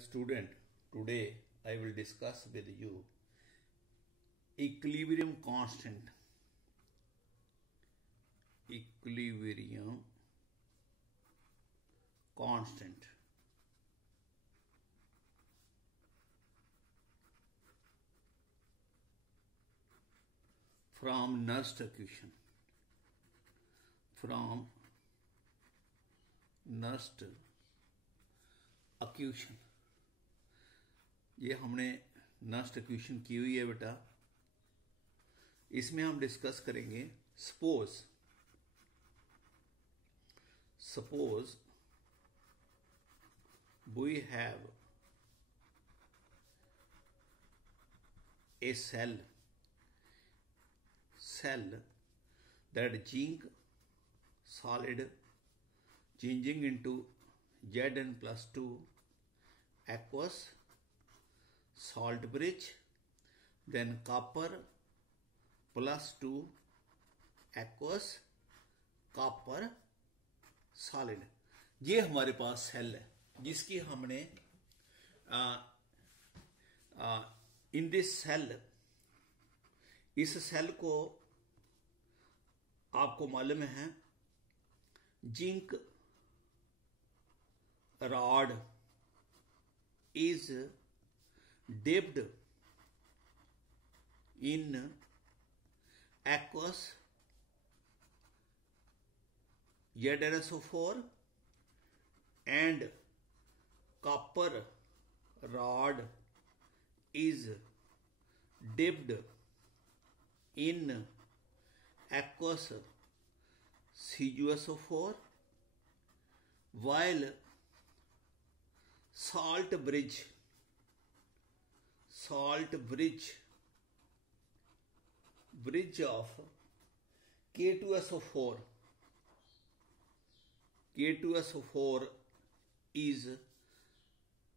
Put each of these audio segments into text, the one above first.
student, today I will discuss with you equilibrium constant. Equilibrium constant. From Nernst equation. From Nernst equation. ये हमने Nernst equation की हुई है बेटा। इसमें हम डिस्कस करेंगे suppose we have a cell that zinc solid changing into Zn+2 aqueous salt bridge, then copper +2 aqueous copper solid। ये हमारे पास सेल है जिसकी हमने इन दिस सेल, इस सेल को आपको मालूम है zinc rod is dipped in aqueous ZnSO4 and copper rod is dipped in aqueous CuSO4 while salt bridge of K2SO4 is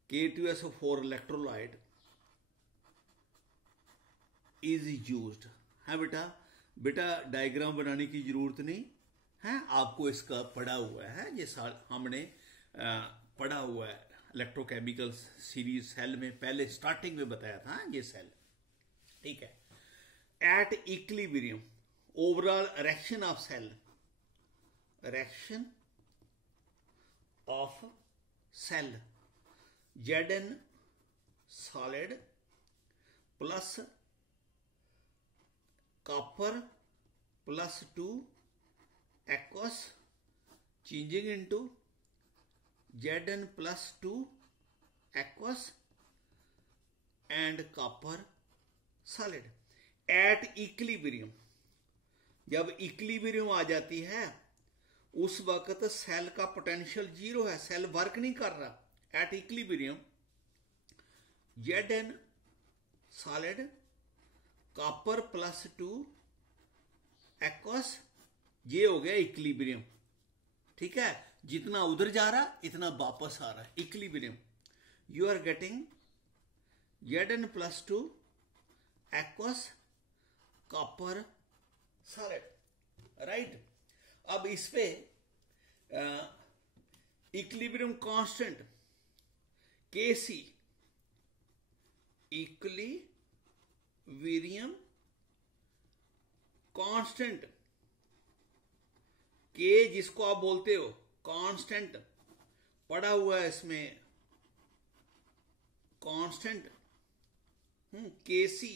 K2SO4 electrolyte is used है। बेटा डायग्राम बनाने की जरूरत नहीं है, आपको इसका पढ़ा हुआ है। ये हमने पढ़ा हुआ है इलेक्ट्रोकेमिकल सीरीज सेल में, पहले स्टार्टिंग में बताया था ये सेल, ठीक है। At equilibrium overall reaction of cell, Zn solid plus copper +2 aqueous changing into Zn+2 aqueous and copper solid at equilibrium। जब इक्विलिब्रियम आ जाती है उस वक्त सेल का पोटेंशियल 0 है, सेल वर्क नहीं कर रहा। At equilibrium Zn solid copper +2 aqueous, ये हो गया इक्विलिब्रियम, ठीक है। जितना उधर जा रहा इतना वापस आ रहा है equilibrium. You are getting Zn+2 aqueous copper solid, right. अब इस पे equilibrium constant Kc, equilibrium constant K जिसको आप बोलते हो कांस्टेंट, पड़ा हुआ है इसमें कांस्टेंट Kc,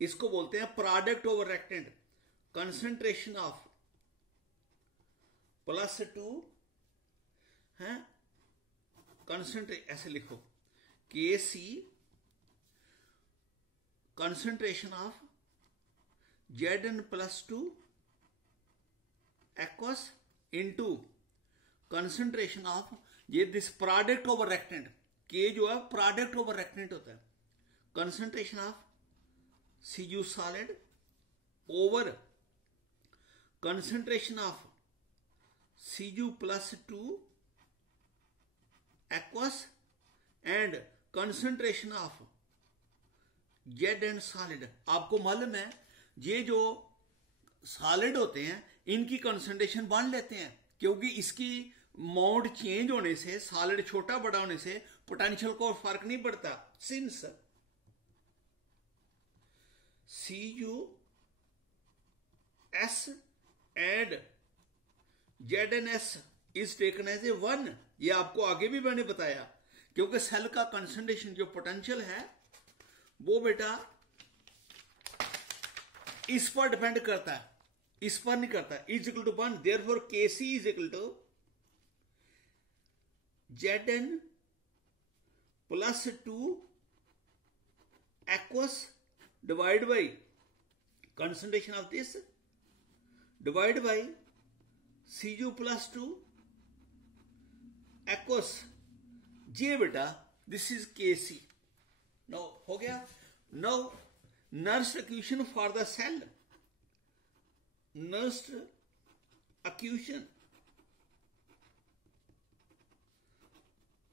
इसको बोलते हैं product over reactant. Concentration of +2 है, ऐसे लिखो Kc concentration of Zn+2 aqueous into concentration of ये this product over reactant. K जो है प्रोडक्ट ओवर रिएक्टेंट होता है। Concentration of Cu solid over concentration of Cu+2 aqueous and concentration of Zn solid। आपको मालूम है ये जो सॉलिड होते हैं इनकी कंसंट्रेशन बांध लेते हैं, क्योंकि इसकी मोड चेंज होने से, सॉलिड छोटा बड़ा होने से पोटेंशियल को फर्क नहीं पड़ता, since CUS and ZnS is taken as a 1। ये आपको आगे भी मैंने बताया, क्योंकि सेल का कंसंट्रेशन जो पोटेंशियल है वो बेटा इस पर डिपेंड करता है, इस पर नहीं करता। Is equal to 1, therefore Kc is equal to Zn plus 2 aqueous divide by concentration of this divide by Cu plus 2 aqueous। ये बेटा दिस इज Kc। नो हो गया। No Nernst equation for the cell, Nernst equation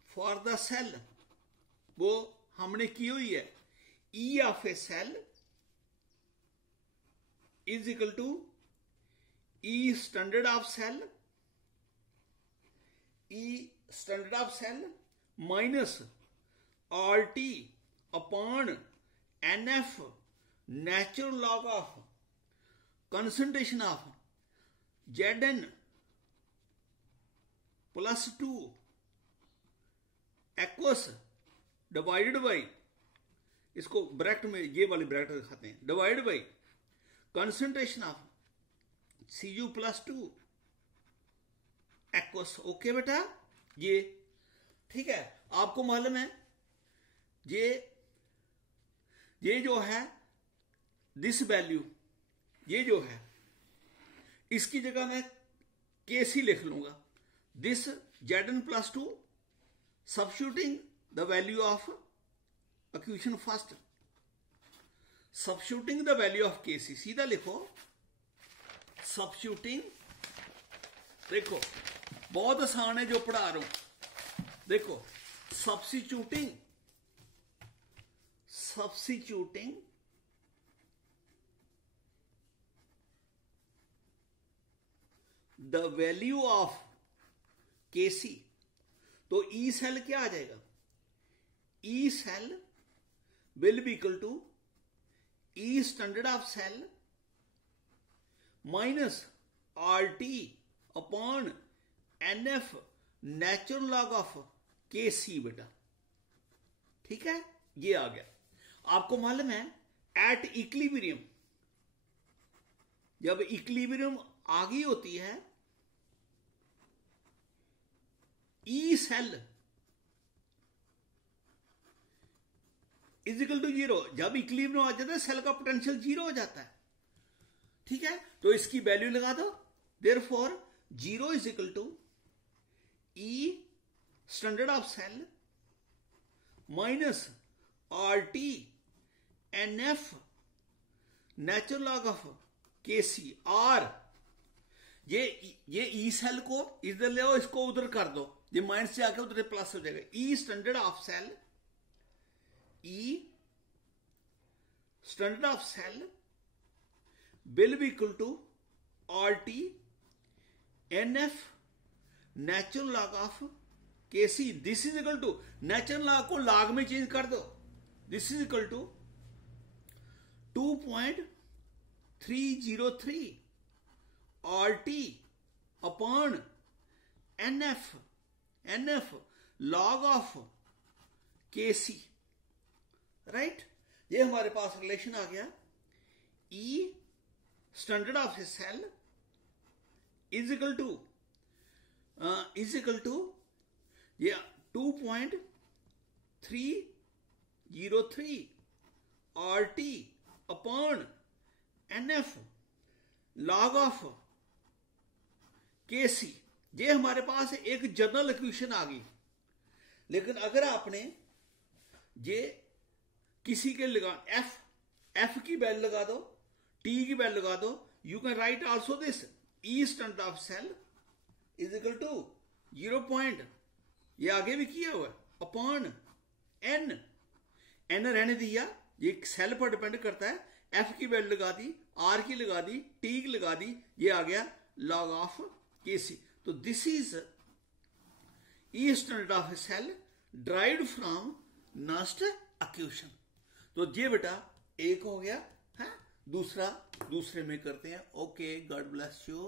for the cell वो हमने की हुई है। E of a cell is equal to E standard of cell, E standard of cell minus RT upon NF natural log of concentration of Zn plus 2 aqueous divided by, इसको bracket में ये वाली bracket दिखाते हैं, divide by concentration of Cu plus 2 aqueous। Okay बेटा, ये ठीक है। आपको मालूम है ये जो है दिस वैल्यू, ये जो है इसकी जगह मैं Kc लिख लूंगा। This Zn plus 2 substituting the value of accretion first, substituting the value of Kc, सीधा लिखो substituting। देखो बहुत आसान है जो पढ़ा रहा हूं, देखो substituting the value of Kc, तो E सेल क्या आ जाएगा? E cell will be equal to E standard of cell minus RT upon NF natural log of Kc बेटा। ठीक है, ये आ गया। आपको मालूम है एट इक्विलिब्रियम, जब इक्विलिब्रियम आ गई होती है E cell is equal to 0। जब इक्विलिब्रियम आ जाता है सेल का पोटेंशियल 0 हो जाता है। ठीक है, तो इसकी वैल्यू लगा दो। Therefore 0 is equal to E standard of cell minus RT NF natural log of Kc। और ये E सेल को इधर ले आओ, इसको उधर कर दो, ये माइनस से आके उधर प्लस हो जाएगा। E standard of cell, E standard of cell will be equal to RT NF natural log of Kc। This is equal to, natural log को लॉग में चेंज कर दो, this is equal to 2.303 RT upon NF log of Kc। Right, ये हमारे पास relation आ गया। E standard of a cell is equal to ये 2.303 RT upon NF log of Kc। ये हमारे पास एक जनरल इक्वेशन आ गई। लेकिन अगर आपने ये किसी के लगा F की वैल्यू लगा दो, T की वैल्यू लगा दो, you can write also this E standard of cell is equal to 0 point, ये आगे भी किया हुआ है, अपॉन N रहने दिया, ये सेल पर डिपेंड करता है। F की वैल्यू लगा दी, R की लगा दी, T की लगा दी, ये आ गया लॉग ऑफ Kc। तो this is E standard of a cell derived from Nernst equation. तो ये बेटा एक हो गया है, दूसरा दूसरे में करते हैं। Okay, God bless you.